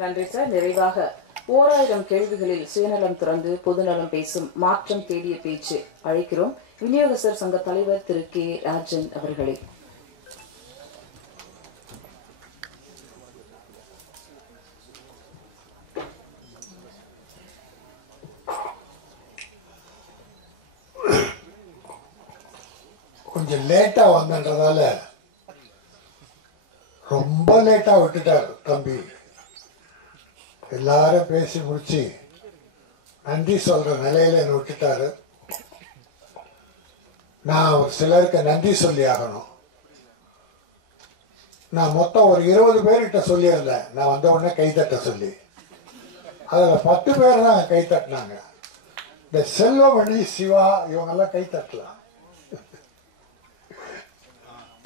நன்றி சார். நிறைவாக 1000 கேள்விகளில் சுயநலம் துறந்து பொதுநலம் பேசும் மாற்றம் தேடிய பேச்சு அழைக்கிறோம் விநியோகஸ்தர் சங்க தலைவர் திரு கே ராஜன் அவர்களை. கொஞ்சம் லேட்டா வந்தன்றதால ரொம்ப லேட்டா விட்டுட்டார் தம்பி. எல்லாரும் பேசி முடிச்சு நன்றி சொல்ற நிலையில என்ன விட்டுட்டாரு. நான் சிலருக்கு நன்றி சொல்லி ஆகணும். நான் மொத்தம் ஒரு 20 பேர்கிட்ட சொல்லியிருந்தேன். நான் வந்த உடனே கைத்தட்ட சொல்லி அதுல 10 பேர் தான் கைத்தட்டினாங்க. இந்த செல்வமணி, சிவா இவங்கெல்லாம் கைத்தட்டலாம்.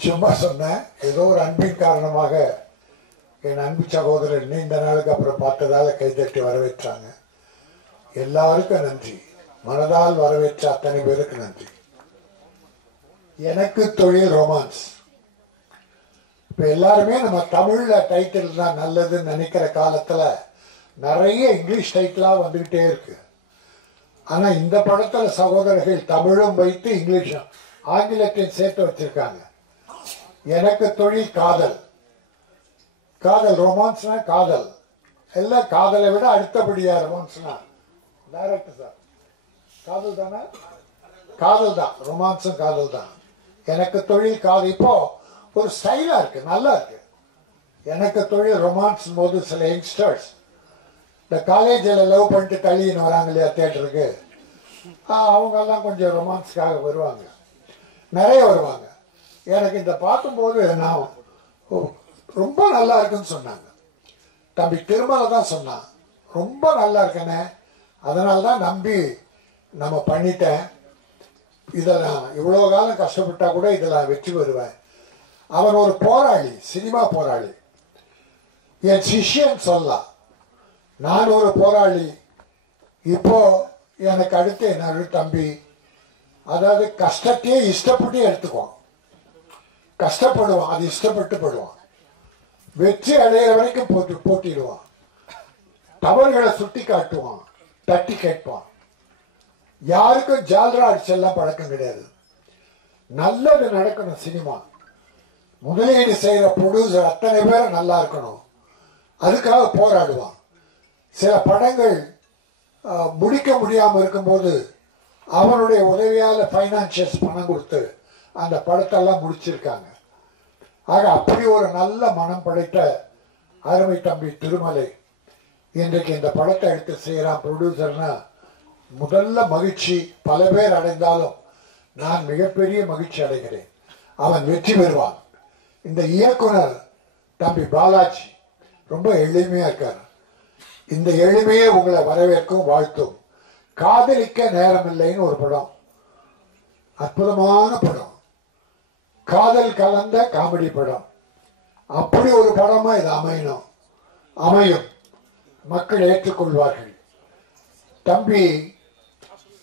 சும்மா சொன்னேன். ஏதோ ஒரு அன்பின் காரணமாக என் அன்பு சகோதரர் நீண்ட நாளுக்கு அப்புறம் பார்த்ததால கைதட்டி வரவேற்றாங்க. எல்லாருக்கும் நன்றி. மனதால் வரவேற்ற அத்தனை பேருக்கு நன்றி. எனக்கு தொழில் ரொமான்ஸ். இப்ப எல்லாருமே நம்ம தமிழ்ல டைட்டில் தான் நல்லதுன்னு நினைக்கிற காலத்துல நிறைய இங்கிலீஷ் டைட்டிலா வந்துகிட்டே இருக்கு. ஆனா இந்த படத்துல சகோதரர்கள் தமிழும் வைத்து இங்கிலீஷும் ஆங்கிலத்தையும் சேர்த்து வச்சிருக்காங்க. எனக்கு தொழில் காதல். காதல் ரொமான்ஸ்னா காதல் எல்லாம் காதலை விட அடுத்தபடியா ரொமான்ஸ்னா டைரக்ட் சார் காதல் தானே. காதல் தான், ரொமான்ஸும் காதல் தான். எனக்கு தொழில் காதல் இப்போ ஒரு ஸ்டைலா இருக்கு, நல்லா இருக்கு. எனக்கு தொழில் ரொமான்ஸ் போது சில யங்ஸ்டர்ஸ் இந்த காலேஜில் லவ் பண்ணிட்டு தள்ளின்னு வராங்க இல்லையா தியேட்டருக்கு, அவங்க எல்லாம் கொஞ்சம் ரொமான்ஸ்க்காக வருவாங்க, நிறைய வருவாங்க. எனக்கு இந்த பார்க்கும்போது நான் ரொம்ப நல்லா இருக்குன்னு சொன்னாங்க. தம்பி திருமலை தான் சொன்னான், ரொம்ப நல்லா இருக்கேனே, அதனால தான் நம்பி நம்ம பண்ணிட்டேன். இதை நான் இவ்வளோ காலம் கஷ்டப்பட்டா கூட இதில் நான் வெற்றி பெறுவேன். அவன் ஒரு போராளி, சினிமா போராளி. என் சிஷ்யன் சொல்லலாம், நான் ஒரு போராளி. இப்போ எனக்கு அடுத்து என்ன தம்பி, அதாவது கஷ்டத்தையே இஷ்டப்பட்டு எடுத்துக்குவான். கஷ்டப்படுவான், அது இஷ்டப்பட்டு படுவான். வெற்றி அடையிற வரைக்கும் போட்டிடுவான். தவறுகளை சுட்டி காட்டுவான், தட்டி கேட்பான். யாருக்கும் ஜால்ரா அடிச்செல்லாம் பழக்கம் கிடையாது. நல்லது நடக்கணும். சினிமா முதலீடு செய்யற ப்ரொடியூசர் அத்தனை பேரும் நல்லா இருக்கணும், அதுக்காக போராடுவான். சில படங்கள் முடிக்க முடியாமல் இருக்கும்போது அவனுடைய உதவியால் ஃபைனான்சியல்ஸ் பணம் கொடுத்து அந்த படத்தெல்லாம் முடிச்சிருக்காங்க. ஆக அப்படி ஒரு நல்ல மனம் படைத்த அருமை தம்பி திருமலை இன்றைக்கு இந்த படத்தை எடுத்து செய்யறான் ப்ரொடியூசர்னா முதல்ல மகிழ்ச்சி. பல பேர் அடைந்தாலும் நான் மிகப்பெரிய மகிழ்ச்சி அடைகிறேன். அவன் வெற்றி பெறுவான். இந்த இயக்குனர் தம்பி பாலாஜி ரொம்ப எளிமையா இருக்கார். இந்த எளிமையே உங்களை வரவேற்கும், வாழ்த்தும். காதலிக்க நேரமில்லைன்னு ஒரு படம், அற்புதமான படம், காதல் கலந்த காமெடி படம். அப்படி ஒரு படமா இது அமையணும், அமையும், மக்கள் ஏற்றுக்கொள்வார்கள். தம்பி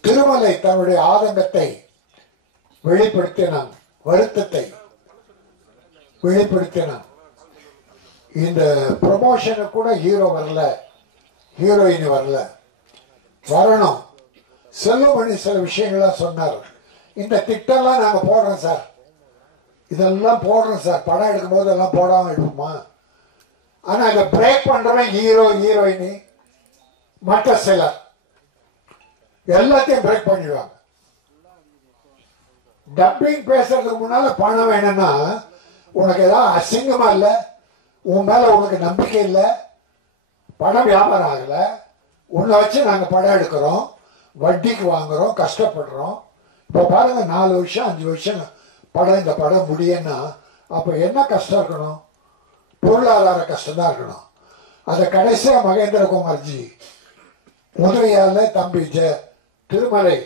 திருமலை தன்னுடைய ஆதங்கத்தை வெளிப்படுத்தினான், வருத்தத்தை வெளிப்படுத்தினான். இந்த ப்ரமோஷனு கூட ஹீரோ வரல, ஹீரோயின் வரல, வரணும். செல்வமணி சில விஷயங்கள்லாம் சொன்னார். இந்த திட்டம்லாம் நாங்கள் போடுறோம் சார், இதெல்லாம் போடுறோம் சார், படம் எடுக்கும் போது எல்லாம் போடாமல் எடுப்போமா? ஆனால் இதை பிரேக் பண்ணுறவன் ஹீரோ, ஹீரோயினி, மற்ற சிலர் எல்லாத்தையும் பிரேக் பண்ணிடுவாங்க. டப்பிங் பேசுறதுக்கு முன்னால பணம் வேணும்னா உனக்கு ஏதாவது அசிங்கமா இல்லை, உன் மேல உனக்கு நம்பிக்கை இல்லை, படம் வியாபாரம் ஆகல, உன்னை வச்சு நாங்கள் படம் எடுக்கிறோம், வட்டிக்கு வாங்குறோம், கஷ்டப்படுறோம். இப்போ பாருங்க 4 வருஷம் 5 வருஷம் படம், இந்த படம் முடியும்னா அப்போ என்ன கஷ்டம் இருக்கணும்? பொருளாதார கஷ்டம் தான் இருக்கணும். அதை கடைசியாக மகேந்திரகுமார்ஜி உதவியால தம்பி திருமலை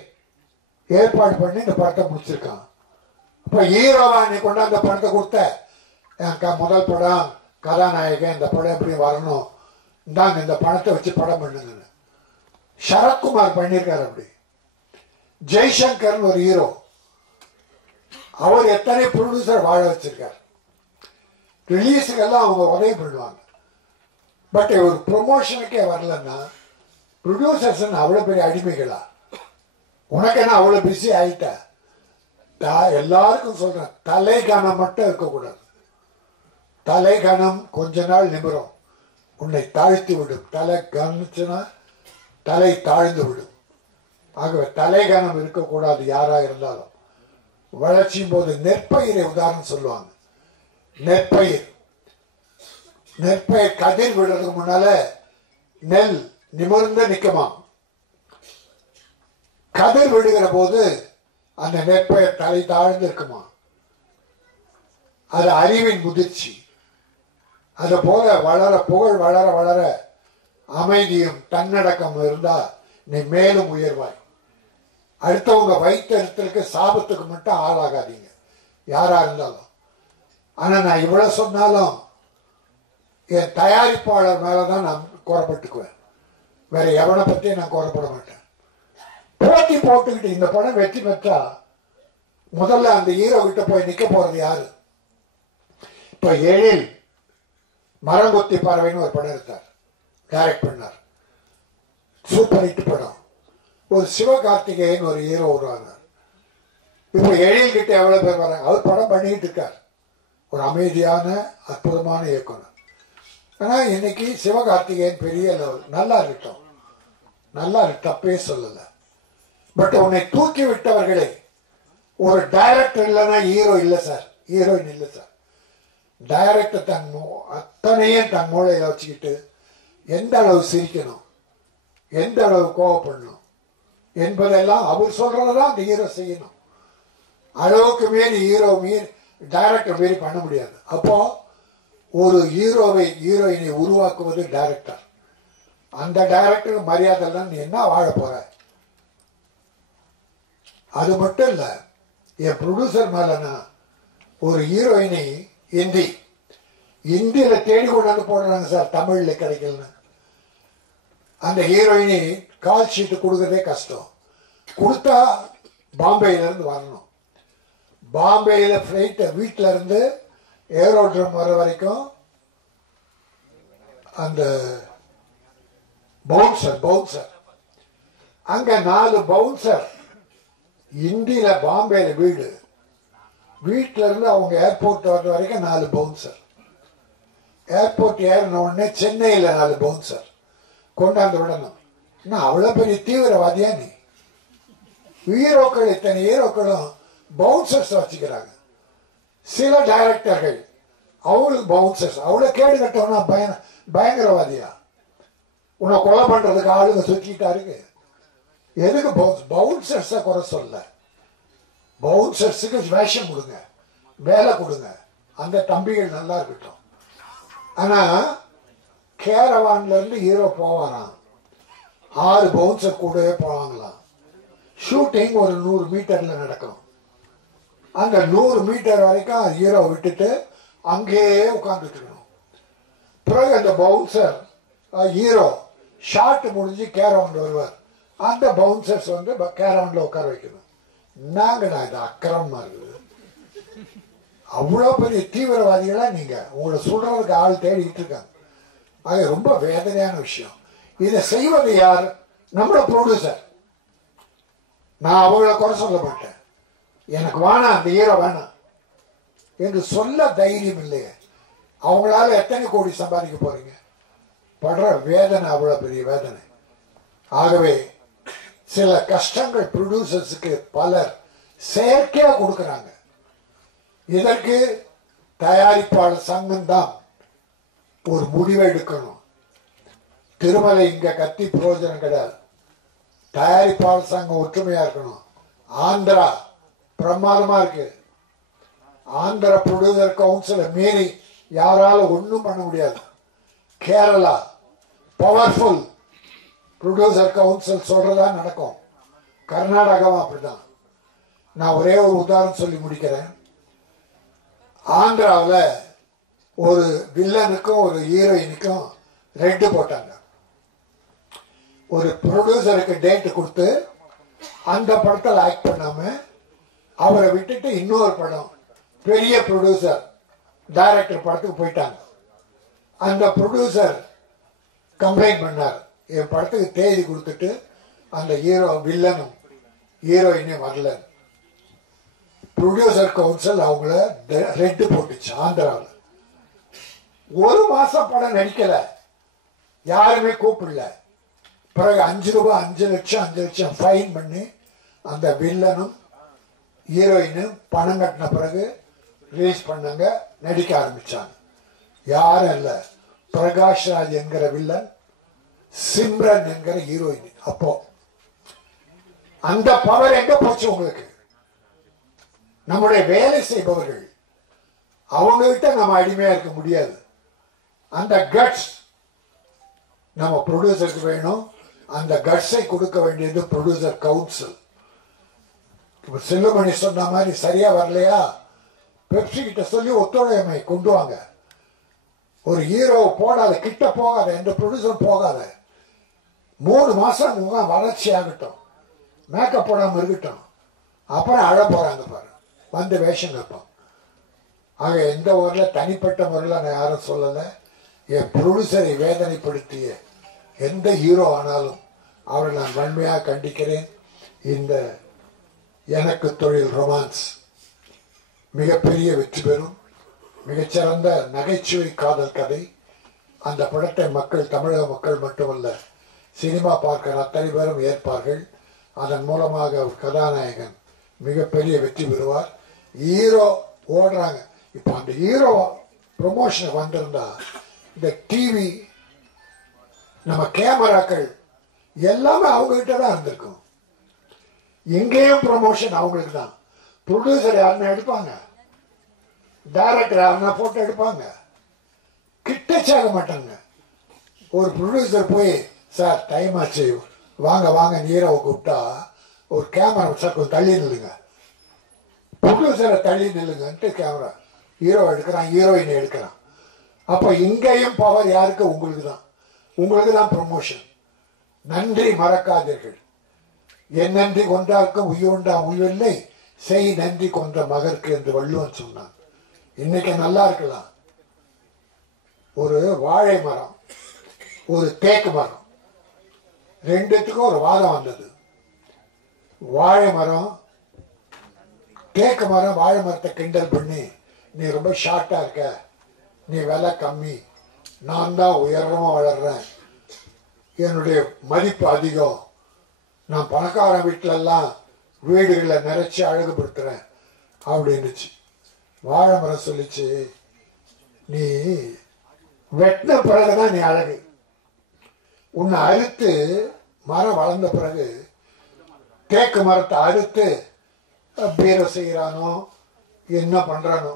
ஏற்பாடு பண்ணி இந்த படத்தை முடிச்சிருக்கான். இப்போ ஹீரோவா நீ கொண்டாந்த படத்தை கொடுத்த, என் முதல் படம் கதாநாயகன், இந்த படம் எப்படி வரணும், இந்தாங்க இந்த பணத்தை வச்சு படம் பண்ணுங்க. சரத்குமார் பண்ணியிருக்காரு. அப்படி ஜெய்சங்கர் ஒரு ஹீரோ, அவர் எத்தனை ப்ரொடியூசர் வாழ வச்சிருக்கார். ரிலீஸுக்கெல்லாம் அவங்க உதவி பண்ணுவாங்க. பட் ஒரு ப்ரொமோஷனுக்கே வரலன்னா ப்ரொடியூசர்ஸ் அவ்வளோ பெரிய அடிமைகளா? உனக்கு என்ன அவ்வளோ பிஸி ஆயிட்ட? எல்லாருக்கும் சொல்றேன், தலை கணம் மட்டும் இருக்கக்கூடாது. தலை கணம் கொஞ்ச நாள் நிமிரும், உன்னை தாழ்த்தி விடும். தலை கணிச்சுன்னா தலை தாழ்ந்து விடும். ஆகவே தலை கணம் இருக்கக்கூடாது யாரா இருந்தாலும். வளர்ச்சியும் போது நெற்பயிரை உதாரணம் சொல்லுவாங்க. நெற்பயிர் கதிர் விடுறதுக்கு முன்னால நெல் நிமிர்ந்து நிற்குமா. கதிர் விடுகிற போது அந்த நெற்பயிர் தலை தாழ்ந்து இருக்குமா. அது அறிவின் முதிர்ச்சி. அது போல வளர புகழ் வளர வளர அமைதியும் தன்னடக்கம் இருந்தா நீ மேலும் உயர்வாய். அடுத்தவங்க வைத்திருத்தலுக்கு சாபத்துக்கு மட்டும் ஆளாகாதீங்க யாரா இருந்தாலும். ஆனா நான் இவ்வளவு சொன்னாலும் என் தயாரிப்பாளர் மேலதான் நான் குறைப்பட்டுக்குவேன். வேற எவனை பத்தியும் நான் குறைப்பட மாட்டேன். போட்டி போட்டுக்கிட்டு இந்த படம் வெற்றி பெற்றா முதல்ல அந்த ஹீரோ கிட்ட போய் நிக்க போறது யாரு? இப்ப எழில் மரங்கொத்தி பறவைன்னு ஒரு படம் எடுத்தார், டைரக்ட் பண்ணார். சூப்பர் ஹிட் படம். ஒரு சிவகார்த்திகேயன் ஒரு ஹீரோ வருவாங்க. இப்போ எழில் கிட்ட எவ்வளவு பேர் வராங்க. அவர் படம் பண்ணிக்கிட்டு இருக்கார். ஒரு அமைதியான அற்புதமான இயக்குனர். ஆனா இன்னைக்கு சிவகார்த்திகேயன் பெரிய லெவல். நல்லா இருக்கட்டும், நல்லா தப்பே சொல்லல. பட் உன்னை தூக்கி விட்டவர்களை ஒரு டைரக்டர் இல்லைன்னா ஹீரோ இல்லை சார், ஹீரோயின் இல்லை சார். டைரக்டர் அத்தனையும் தன் மூளையில வச்சுக்கிட்டு எந்த அளவு சிரிக்கணும், எந்த அளவு கோவப்படணும் என்பதெல்லாம் அவர் சொல்றதான் அந்த ஹீரோ செய்யணும். அளவுக்கு மீறி டைரக்டர் மீறி பண்ண முடியாது. அப்போ ஒரு ஹீரோயினை உருவாக்குவது டைரக்டர். அந்த டைரக்டருக்கு மரியாதை தான் நீ என்ன வாழ போற? அது மட்டும் இல்ல, என் ப்ரொடியூசர் மேலனா ஒரு ஹீரோயினை இந்தியில தேடி கொண்டாந்து போடுறாங்க சார், தமிழ்ல கிடைக்கலன்னு. அந்த ஹீரோயினி கால் ஷீட் கொடுக்கறதே கஷ்டம். கொடுத்தா பாம்பேல இருந்து வரணும். பாம்பேல பிளைட் வீட்டில இருந்து ஏரோட்ரம் வர வரைக்கும் அந்த பவுன்சர் அங்க 4 பவுன்சர். இந்தியில பாம்பேல வீட்டுல இருந்து அவங்க ஏர்போர்ட் வர்ற வரைக்கும் 4 பவுன்சர். ஏர்போர்ட் ஏறின உடனே சென்னையில 4 பவுன்சர் கொண்டாந்து விடணும். இன்னும் அவ்வளவு பெரிய தீவிரவாதியா நீ? ஹீரோக்கள் இத்தனை ஹீரோக்களும் பவுன்சர்ஸ் வச்சுக்கிறாங்க. சில டைரக்டர்கள் அவங்களுக்கு பவுன்சர்ஸ். அவ்வளவு கேடு கட்டவனா பயங்கரவாதியா? உன்னை கொலை பண்றதுக்கு ஆளுங்க சுத்திட்டா இருக்கு. எதுக்கு பவுன்சர்ஸ குறை சொல்ல? பவுன்சர்ஸுக்கு வேஷம் கொடுங்க, வேலை கொடுங்க, அந்த தம்பிகள் நல்லா இருக்கட்டும். ஆனா கேரவான்ல இருந்து ஹீரோ போவாராம், 6 பவுன்சர் கூடவே போவாங்களாம். ஷூட்டிங் ஒரு 100 மீட்டர்ல நடக்கும். அந்த 100 மீட்டர் வரைக்கும் ஹீரோ விட்டுட்டு அங்கேயே உட்கார்ந்துட்டு இருக்கணும். பிறகு அந்த பவுன்சர் ஹீரோ ஷாட் முடிஞ்சு கேரவுண்ட் வருவார். அந்த பவுன்சர்ஸ் வந்து கேரவுண்ட்ல உட்கார வைக்கணும். என்னங்கண்ணா இது அக்கிரமமா இருக்குது? அவ்வளோ பெரிய தீவிரவாதிகளா நீங்க? உங்களை சொல்றதுக்கு ஆள் தேடிட்டு இருக்காங்க. அது ரொம்ப வேதனையான விஷயம். இதை செய்வது யார்? நம்மளோட ப்ரொடியூசர். நான் அவங்கள குறை சொல்ல மாட்டேன். எனக்கு வேணாம், அந்த ஹீரோ வேணாம் என்று சொல்ல தைரியம் இல்லையே. அவங்களால எத்தனை கோடி சம்பாதிக்க போறீங்க? படுற வேதனை அவ்வளவு பெரிய வேதனை. ஆகவே சில கஷ்டங்கள் ப்ரொடியூசர்ஸுக்கு பலர் செயற்கையா கொடுக்கிறாங்க. இதற்கு தயாரிப்பாளர் சங்கம் தான் ஒரு முடிவை எடுக்கணும். திருமலை இங்க கத்தி பிரயோஜனம் கிடையாது. தயாரிப்பாளர் சங்கம் ஒற்றுமையா இருக்கணும். ஆந்திரா பிரமாதமா இருக்கு. ஆந்திரா ப்ரொடியூசர் கவுன்சிலை மீறி யாரால ஒன்றும் பண்ண முடியாது. கேரளா பவர்ஃபுல் ப்ரொடியூசர் கவுன்சில் சொல்றதா நடக்கும். கர்நாடகாவும் அப்படிதான். நான் ஒரே ஒரு உதாரணம் சொல்லி முடிக்கிறேன். ஆந்திராவில் ஒரு வில்லனுக்கும் ஒரு ஹீரோயினுக்கும் ரெட்டு போட்டாங்க. ஒரு ப்ரொடியூசருக்கு டேட்டு கொடுத்து அந்த படத்தில் ஆக்ட் பண்ணாம அவரை விட்டுட்டு இன்னொரு படம் பெரிய ப்ரொடியூசர் டைரக்டர் படத்துக்கு போயிட்டாங்க. அந்த ப்ரொடியூசர் கம்ப்ளைண்ட் பண்ணார். என் படத்துக்கு தேதி கொடுத்துட்டு அந்த ஹீரோ வில்லனும் ஹீரோயினும் வரல. ப்ரொடியூசர் கவுன்சில் அவங்கள ரெட்டு போட்டுச்சு ஆந்திராவில். ஒரு மாசம் படம் நடிக்கல, யாருமே கூப்பிடல. பிறகு 5 ரூபாய் 5 லட்சம் ஃபைன் பண்ணி அந்த வில்லனும் ஹீரோயினும் பணம் கட்டின பிறகு ரிலீஸ் பண்ணாங்க, நடிக்க ஆரம்பிச்சாங்க. யாரும் இல்லை, பிரகாஷ் ராஜ் என்கிற வில்லன், சிம்ரன் என்கிற ஹீரோயின். அப்போ அந்த பவர் எங்க போச்சு உங்களுக்கு? நம்முடைய வேலை செய்பவர்கள் அவங்ககிட்ட நம்ம அடிமையா இருக்க முடியாது. அந்த கட்ஸ் நம்ம ப்ரொடியூசருக்கு வேணும். அந்த கட்ஸை கொடுக்க வேண்டியது ப்ரொடியூசர் கவுன்சில். இப்ப செல்லுமணி சொன்ன மாதிரி சரியா வரலையா, பெப்சி கிட்ட சொல்லி ஒத்துழைமை கொண்டு வாங்க. ஒரு ஹீரோ போடாத, கிட்ட போகாத, எந்த ப்ரொடியூசரும் போகாத. 3 மாசம் வளர்ச்சி ஆகட்டும், மேக்கப் போடாம இருக்கட்டும், அப்புறம் அழ போறாங்க பாரு, வந்து வேஷம் கேட்பான். ஆக எந்த ஊர்ல தனிப்பட்ட முறையில் நான் யாரும் சொல்லலை. என் ப்ரொடியூசரை வேதனைப்படுத்திய எந்த ஹீரோ ஆனாலும் அவரை நான் வன்மையாக கண்டிக்கிறேன். இந்த எனக்கு தொழில் ரொமான்ஸ் மிகப்பெரிய வெற்றி பெறும். மிகச்சிறந்த நகைச்சுவை காதல் கதை. அந்த படத்தை மக்கள், தமிழக மக்கள் மட்டுமல்ல, சினிமா பார்க்கிற அத்தனை பேரும் ஏற்பார்கள். அதன் மூலமாக ஒரு கதாநாயகன் மிகப்பெரிய வெற்றி பெறுவார். ஹீரோ ஓடுறாங்க. இப்போ அந்த ஹீரோ ப்ரொமோஷன் வந்திருந்தா இந்த டிவி, நம்ம கேமராக்கள் எல்லாமே அவங்ககிட்ட தான் இருந்திருக்கும். எங்கேயும் ப்ரொமோஷன் அவங்களுக்கு தான். ப்ரொடியூசர் யாருன்னா எடுப்பாங்க, டைரக்டர் யாருன்னா போட்டோ எடுப்பாங்க, கிட்டச்சாக மாட்டாங்க. ஒரு ப்ரொடியூசர் போய் சார் டைம் ஆச்சு வாங்க வாங்க ஹீரோவை கூப்பிட்டா ஒரு கேமரா சார் கொஞ்சம் தள்ளி நில்லுங்க, ப்ரொடியூசரை தள்ளி நில்லுங்கன்ட்டு கேமரா ஹீரோ எடுக்கிறான், ஹீரோயினை எடுக்கிறான். அப்போ இங்கேயும் பவர் யாருக்கு? உங்களுக்கு தான். உங்களுக்கு தான் ப்ரொமோஷன். நன்றி மறக்காதீர்கள். என் நன்றி கொண்டார்க்கும் உயுண்டா உயிரில்லை, செய் நன்றி கொன்ற மகற்கு என்று வள்ளுவன் சொன்னான். இன்னைக்கு நல்லா இருக்கலாம். ஒரு வாழை மரம், ஒரு தேக்கு மரம், ரெண்டுத்துக்கும் ஒரு வாதம் வந்தது. வாழை மரம் தேக்கு மரம் வாழை மரத்தை கிண்டல் பண்ணி, நீ ரொம்ப ஷார்ட்டா இருக்க, நீ விலை கம்மி, நான் தான் உயரமா வளர்றேன், என்னுடைய மதிப்பு அதிகம், நான் பணக்காரன் வீட்டிலெல்லாம் வீடுகளை நிறைச்சி அழகுபடுத்துறேன் அப்படின்னுச்சு. வாழை மரம் சொல்லிச்சு, நீ வெட்டின பிறகுதான் நீ அழகு. உன்னை அறுத்து மரம் வளர்ந்த பிறகு தேக்கு மரத்தை அறுத்து பீரோ செய்கிறானோ என்ன பண்றானோ,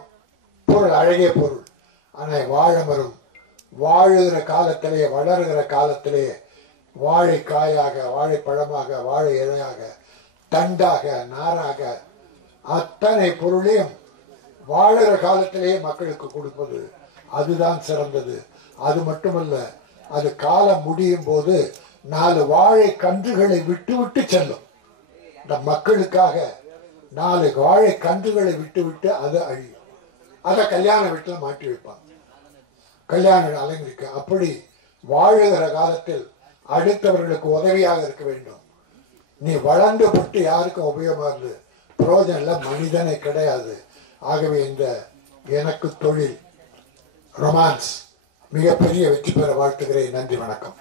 பொருள் அழகிய பொருள். ஆனால் வாழை மரம் வாழுகிற காலத்திலேயே, வளர்கிற காலத்திலேயே வாழைக்காயாக, வாழைப்பழமாக, வாழை இலையாக, தண்டாக, நாராக, அத்தனை பொருளையும் வாழுகிற காலத்திலேயே மக்களுக்கு கொடுப்பது அதுதான் சிறந்தது. அது மட்டுமல்ல, அது காலம் முடியும் போது 4 வாழை கன்றுகளை விட்டு விட்டு செல்லும். இந்த மக்களுக்காக 4 வாழை கன்றுகளை விட்டு விட்டு அது அழியும். அதை கல்யாண வீட்டில் மாட்டி வைப்பாங்க, கல்யாண அலங்கரிக்க. அப்படி வாழுகிற காலத்தில் அடுத்தவர்களுக்கு உதவியாக இருக்க வேண்டும். நீ வளர்ந்து பட்டு யாருக்கும் உபயோகமாக இருந்து புரோஜனம் இல்லை, மனிதனை கிடையாது. ஆகவே இந்த எனக்கு தொழில் ரொமான்ஸ் மிகப்பெரிய வெற்றி பெற வாழ்த்துகிறேன். நன்றி, வணக்கம்.